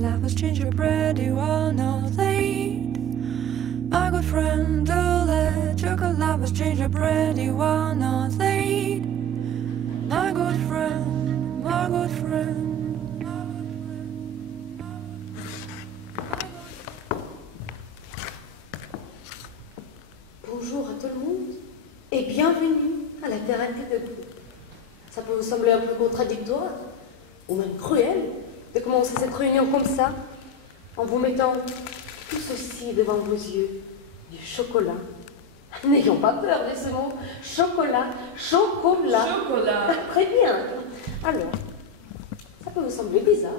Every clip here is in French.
chocolate was gingerbread, you are not late. My good friend, the chocolate was gingerbread, you are not late. My good friend, my good friend. Bonjour à tout le monde et bienvenue à la thérapie de groupe. Ça peut vous sembler un peu contradictoire ou même cruel de commencer cette réunion comme ça, en vous mettant tout ceci devant vos yeux, du chocolat. N'ayons pas peur de ce mot, chocolat, chocolat. Chocolat. Très bien. Alors, ça peut vous sembler bizarre,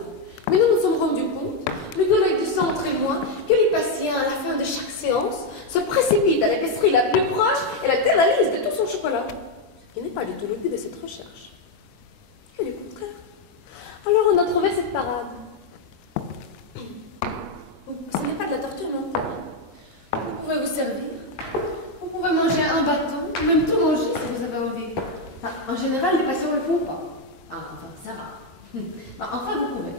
mais nous nous sommes rendus compte, le collègue du centre et moi, que les patients à la fin de chaque séance se précipitent à l'épicerie la plus proche et la canalisent de tout son chocolat. Ce qui n'est pas du tout le but de cette recherche. Que du contraire. Alors on a trouvé cette parade. Ce n'est pas de la torture non plus. Vous pouvez vous servir. Vous pouvez manger un bâton, ou même tout manger si vous avez envie. Enfin, en général, les patients ne le font pas. Enfin, ça va. Enfin, vous pouvez.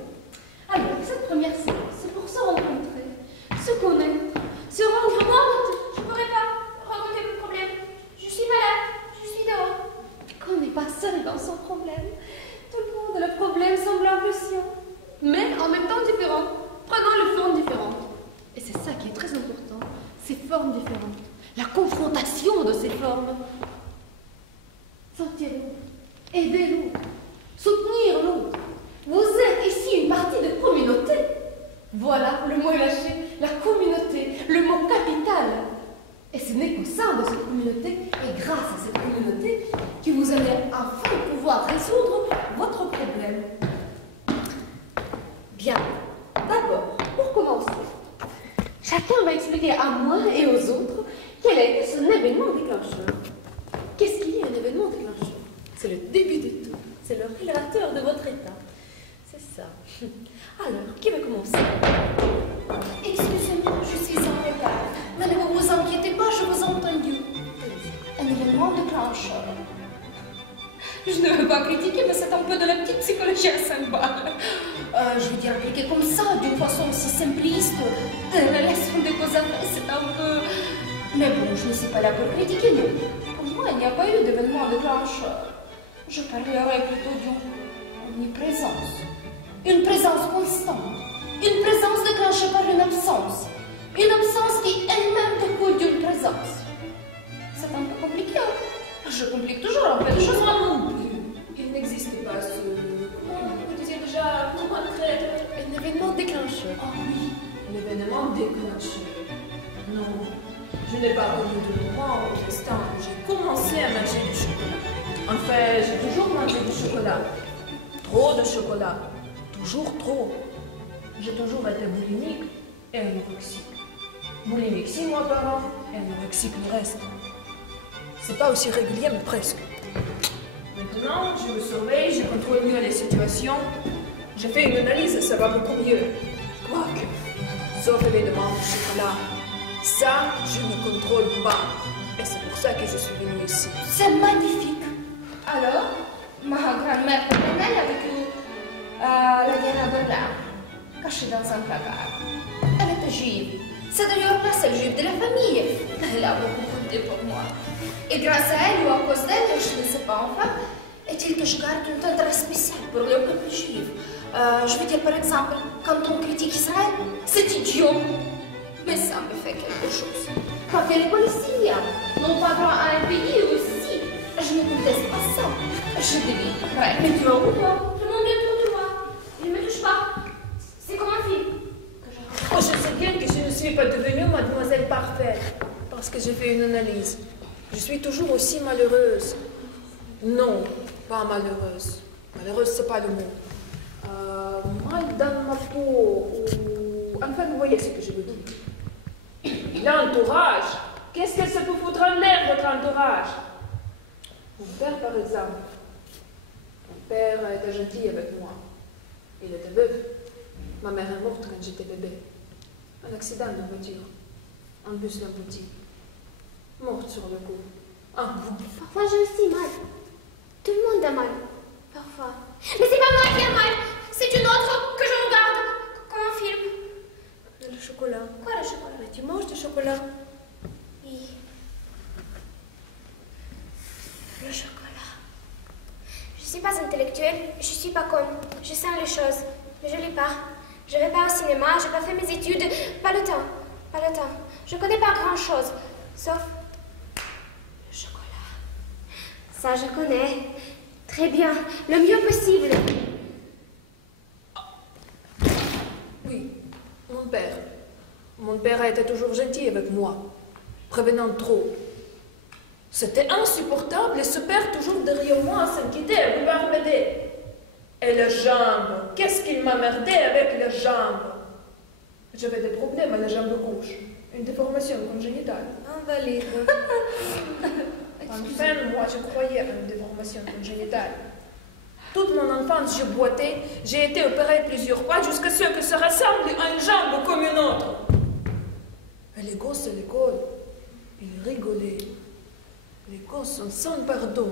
Alors, cette première séance, c'est pour se rencontrer, se connaître, se rendre compte. Je ne pourrais pas rencontrer mon problème. Je suis malade, je suis dehors. Qu'on n'est pas seul dans son problème. Tout le monde a le problème semblable au sien, mais en même temps différent, prenant les formes différentes. Et c'est ça qui est très important, ces formes différentes. La confrontation de ces formes. Sentir l'autre, aider l'autre, soutenir l'autre. Vous êtes ici une partie de communauté. Voilà, le mot est lâché, la communauté, le mot capital. Et ce n'est qu'au sein de cette communauté, et grâce à cette communauté, que vous allez enfin pouvoir résoudre votre problème. Bien, d'abord, pour commencer, chacun va expliquer à moi et aux autres quel a été son événement déclencheur. Qu'est-ce qui est un événement déclencheur? C'est le début de tout, c'est le révélateur de votre état. C'est ça. Alors, qui va commencer? Excusez-moi, je suis en retard. Mais ne vous inquiétez pas, je vous ai entendu. Un événement déclencheur. Je ne veux pas critiquer, mais c'est un peu de la petite psychologie à 5 balles. Je veux dire, appliquer comme ça, d'une façon aussi simpliste, la leçon de cause à fait, c'est un peu... Mais bon, je ne suis pas là pour critiquer, non. Pour moi, il n'y a pas eu d'événement déclencheur. Je parlerai plutôt d'une omniprésence. Une présence constante. Une présence déclenchée par une absence. Une absence qui elle-même découle d'une présence. C'est un peu compliqué, hein? Je complique toujours un peu de choses. Moi non plus. Il n'existe pas ce... Comment vous disiez déjà? Un événement déclencheur. Ah oui, l'événement déclencheur. Non, je n'ai pas connu de moment au destin où j'ai commencé à manger du chocolat. En fait, j'ai toujours mangé du chocolat. Trop de chocolat. Toujours trop. J'ai toujours été boulimique et anorexique. Boulimique 6 mois par an et anorexique le reste. C'est pas aussi régulier, mais presque. Maintenant, je me surveille, je contrôle mieux les situations. J'ai fait une analyse, ça va beaucoup mieux. Quoique, sauf les demandes de chocolat. Ça, je ne contrôle pas. Et c'est pour ça que je suis venue ici. C'est magnifique. Alors, ma grand-mère paternelle a vécu la guerre à Berlin, cachée dans un placard. Elle était juive. C'est d'ailleurs la seule juive de la famille. Elle a beaucoup compté pour moi. Et grâce à elle ou à cause d'elle, je ne sais pas enfin, est-il que je garde une tendresse spéciale pour le peuple juif. Je veux dire par exemple, quand on critique Israël, c'est idiot. Mais ça me fait quelque chose. Quand les Palestiniens n'ont pas droit à un pays aussi, je ne conteste pas ça. Je dis, ouais, mais tu as ou toi? Tout le monde est pour toi. Il ne me touche pas. C'est comme un film. Oh, je sais bien que je ne suis pas devenue mademoiselle parfaite parce que j'ai fait une analyse. Je suis toujours aussi malheureuse. Non, pas malheureuse. Malheureuse, c'est pas le mot. Mal dans ma peau. Ou... Enfin, vous voyez ce que je veux dire. L'entourage. Qu'est-ce que ça peut foutre en l'air, votre entourage? Mon père, par exemple. Mon père était gentil avec moi. Il était veuf. Ma mère est morte quand j'étais bébé. Un accident de voiture. Un bus d'un petit. Morte sur le coup. Ah bon. Parfois, j'ai aussi mal. Tout le monde a mal. Parfois. Mais c'est pas moi qui ai mal. C'est une autre que je regarde comme un bon, je sens les choses, mais je ne lis pas. Je ne vais pas au cinéma, je n'ai pas fait mes études. Pas le temps, pas le temps. Je ne connais pas grand-chose, sauf le chocolat. Ça, je connais. Très bien, le mieux possible. Oui, mon père. Mon père a été toujours gentil avec moi, prévenant trop. C'était insupportable et ce père toujours derrière moi s'inquiétait à vouloir m'aider. Et la jambe, qu'est-ce qu'il m'emmerdait avec la jambe? J'avais des problèmes à la jambe gauche, une déformation congénitale. Invalide. Enfin, moi, je croyais à une déformation congénitale. Toute mon enfance, je boitais, j'ai été opérée plusieurs fois jusqu'à ce que ça ressemble à une jambe comme une autre. Et les gosses à l'école, ils rigolaient. Les gosses sont sans pardon.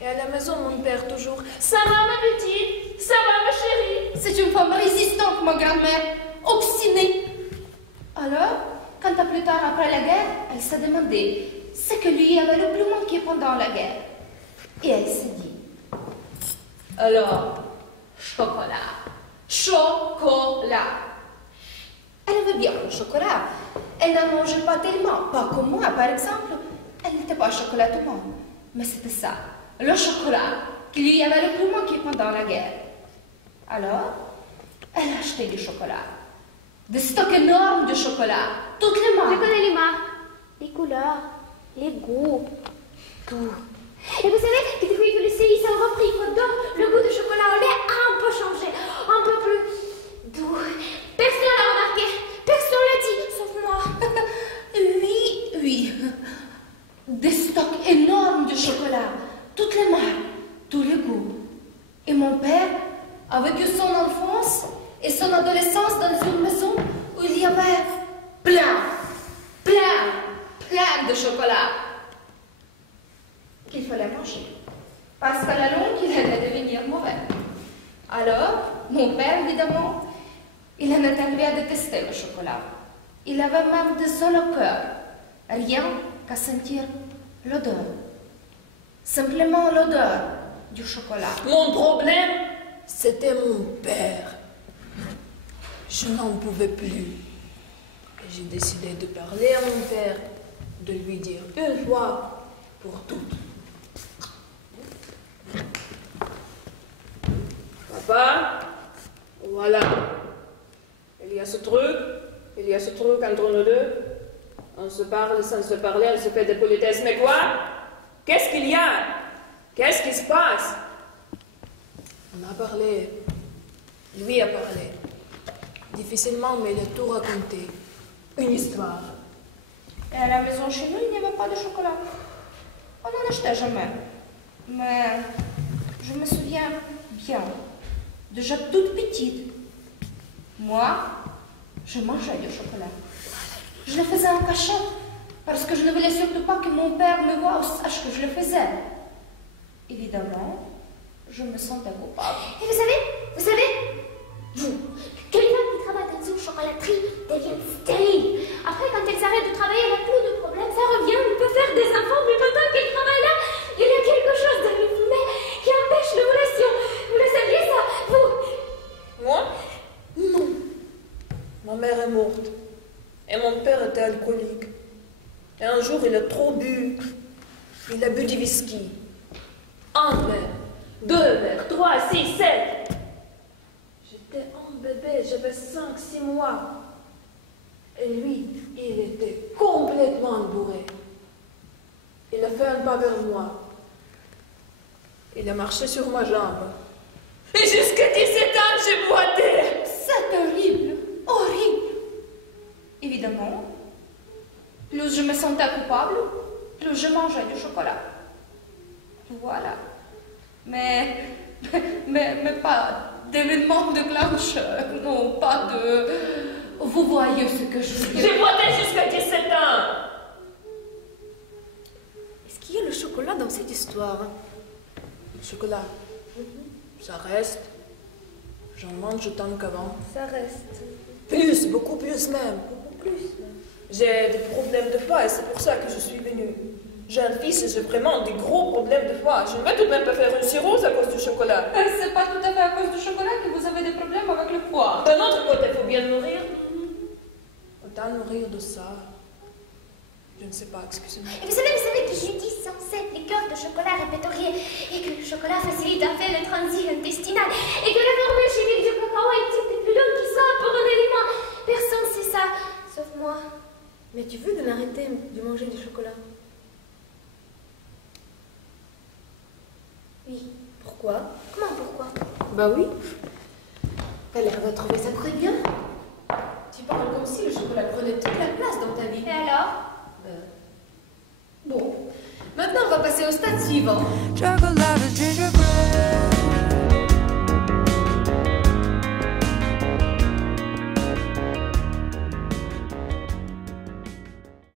Et à la maison, mon père toujours « Ça va, ma petite? Ça va, ma chérie ?» C'est une femme résistante, ma grand-mère, obstinée. Alors, quand plus tard après la guerre, elle s'est demandé ce que lui avait le plus manqué pendant la guerre. Et elle s'est dit, alors, chocolat, chocolat. Elle aimait bien le chocolat. Elle n'en mangeait pas tellement, pas comme moi par exemple. Elle n'était pas chocolatement, mais c'était ça, le chocolat qui lui avait le plus manqué pendant la guerre. Alors, elle a acheté du chocolat. Des stocks énormes de chocolat, toutes les marques. Je connais les marques, les couleurs, les goûts, tout. Et vous savez que depuis que le CIS a repris Côte d'Or, le goût du chocolat au lait a un peu changé, un peu plus doux. Personne n'a remarqué, personne l'a dit, sauf moi. Oui. Des stocks énormes de chocolat, toutes les marques, tous les goûts. Et mon père a vécu son enfance et son adolescence dans une maison où il y avait plein de chocolat qu'il fallait manger. Parce qu'à la longue, il allait devenir mauvais. Alors, mon père, évidemment, il en est arrivé à détester le chocolat. Il avait même des os au cœur, rien qu'à sentir l'odeur. Simplement l'odeur du chocolat. Mon problème, c'était mon père. Je n'en pouvais plus. J'ai décidé de parler à mon père, de lui dire une fois pour toutes. Papa, voilà. Il y a ce truc entre nous deux. On se parle sans se parler, on se fait des politesses. Mais quoi? Qu'est-ce qu'il y a? Qu'est-ce qui se passe? On a parlé. Lui a parlé. Difficilement, mais il a tout raconté. Une histoire. Et à la maison chez nous, il n'y avait pas de chocolat. On n'en achetait jamais. Mais je me souviens bien, déjà toute petite, moi, je mangeais du chocolat. Je le faisais en cachette, parce que je ne voulais surtout pas que mon père me voie ou sache que je le faisais. Évidemment, je me sentais coupable. Et vous savez, vous, que les femmes qui travaillent dans une chocolaterie deviennent stériles. Après, quand elles arrêtent de travailler, elles n'ont plus de problème, ça revient, on peut faire des enfants, mais pendant qu'elles travaillent là, il y a quelque chose dans le fumet qui empêche l'ovulation. Vous le saviez ça, vous? Moi? Non. Ma mère est morte. Et mon père était alcoolique. Et un jour, il a trop bu. Il a bu du whisky. 1 verre, 2 verres, 3, 6, 7. J'étais un bébé, j'avais 5, 6 mois. Et lui, il était complètement bourré. Il a fait un pas vers moi. Il a marché sur ma jambe. Et jusqu'à 17 ans, j'ai boité. C'est horrible, horrible. Évidemment, plus je me sentais coupable, plus je mangeais du chocolat. Voilà. Mais pas d'événements déclencheurs, non, pas de... Vous voyez ce que je veux dire. J'ai boité jusqu'à 17 ans. Est-ce qu'il y a le chocolat dans cette histoire? Le chocolat, ça reste. J'en mange autant qu'avant. Ça reste. Plus, beaucoup plus même. Beaucoup plus. J'ai des problèmes de poids et c'est pour ça que je suis venue. J'ai un fils et j'ai vraiment des gros problèmes de foie. Je ne vais tout de même pas faire une cirrhose à cause du chocolat. C'est pas tout à fait à cause du chocolat que vous avez des problèmes avec le foie. D'un autre côté, il faut bien nourrir. Autant nourrir de ça. Je ne sais pas, excusez-moi. Et vous savez qu'ils utilisent sans cette liqueur de chocolat répertoriée et que le chocolat facilite à faire le transit intestinal et que la formule chimique du cacao est un peu plus longue que ça pour un aliment. Personne ne sait ça, sauf moi. Mais tu veux de m'arrêter de manger du chocolat? Oui. Pourquoi? Comment pourquoi? Bah oui. T'as l'air de trouver ça très bien. Tu parles comme si le chocolat prenait toute la place dans ta vie. Et alors? Bon. Maintenant, on va passer au stade suivant. Chocolate is gingerbread.